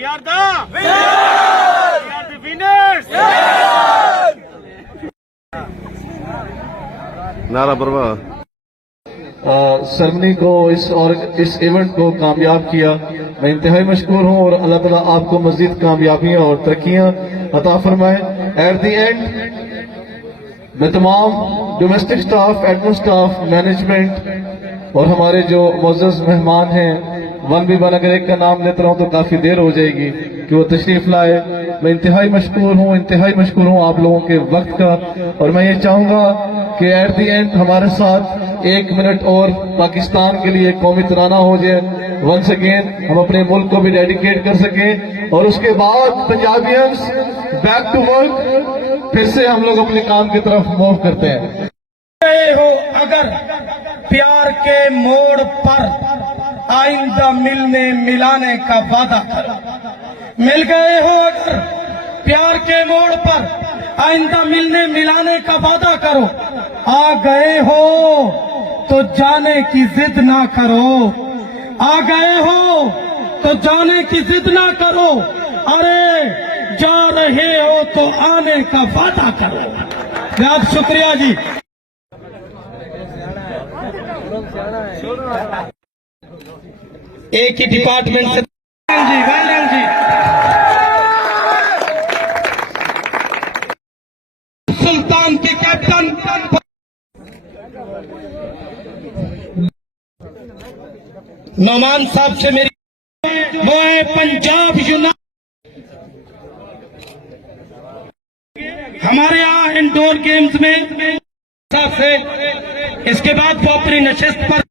We are the winners! We are the winners! नारा Barwa ceremony को इस इवेंट को कामयाब किया। मैं इंतहाई मशकूर हूँ और अल्लाह ताला आपको मजीद कामयाबियां और तरक्कियां अता फरमाए। एट द एंड मैं तमाम domestic staff, admin staff, management और हमारे जो मोअज़्ज़ज़ मेहमान हैं, वन भी वन अगर एक का नाम लेता रहूं तो काफी देर हो जाएगी कि वो तशरीफ लाए। मैं इंतहाई मशकूर हूँ आप लोगों के वक्त का। और मैं ये चाहूंगा कि एट द एंड हमारे साथ 1 मिनट और पाकिस्तान के लिए कौमी तराना हो जाए। वंस अगेन हम अपने मुल्क को भी डेडिकेट कर सकें और उसके बाद पंजाबियंस बैक टू वर्क, फिर से हम लोग अपने काम की तरफ मूव करते हैं। हो अगर प्यार के मोड़ पर आइंदा मिलने मिलाने का वादा करो, मिल गए हो अगर प्यार के मोड़ पर आइंदा मिलने मिलाने का वादा करो, आ गए हो तो जाने की जिद ना करो, आ गए हो तो जाने की जिद ना करो, अरे जा रहे हो तो आने का वादा करो। बहुत शुक्रिया जी। एक ही डिपार्टमेंट से जी वैलन जी सुल्तान के कैप्टन नौमान साहब से मेरी वो है पंजाब यूनाइटेड। हमारे यहाँ इंडोर गेम्स में साहब से इसके बाद वो अपनी नशिस्त पर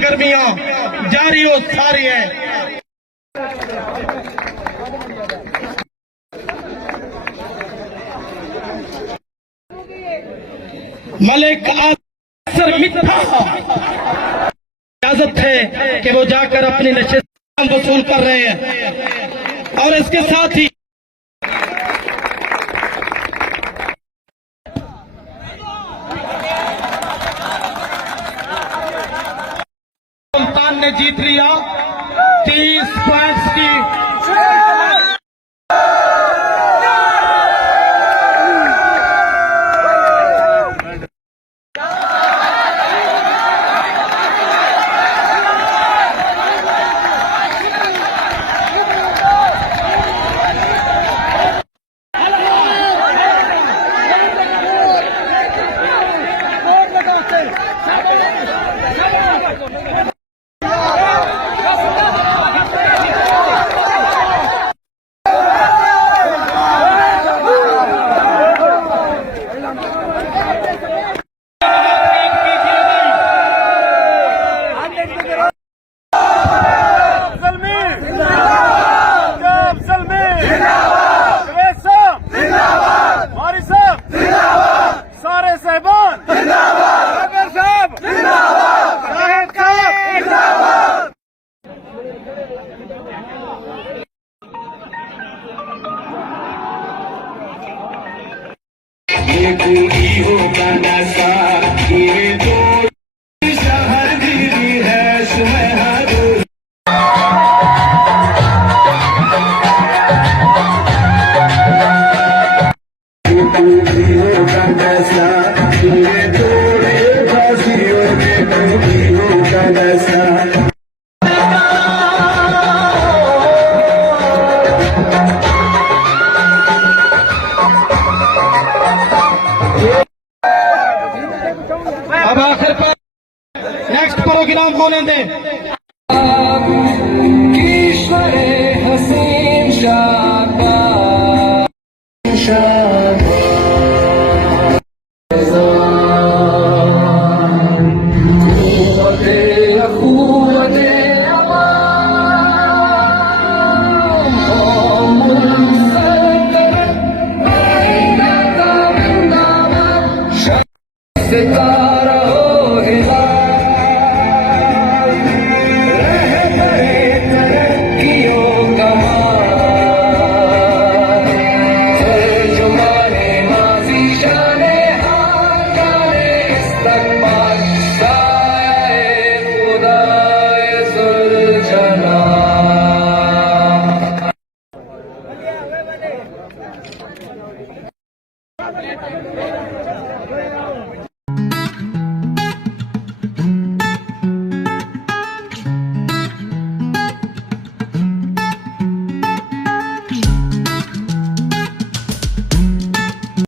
गर्मियां जारी हो सारी है। मलिक आसर मिठा इजाजत है कि वो जाकर अपनी नशिस्त वसूल कर रहे हैं और इसके साथ ही सुल्तान ने जीत लिया 30 पॉइंट्स की। अब आखिर पर नेक्स्ट प्रोग्राम होने दें। हसीन जो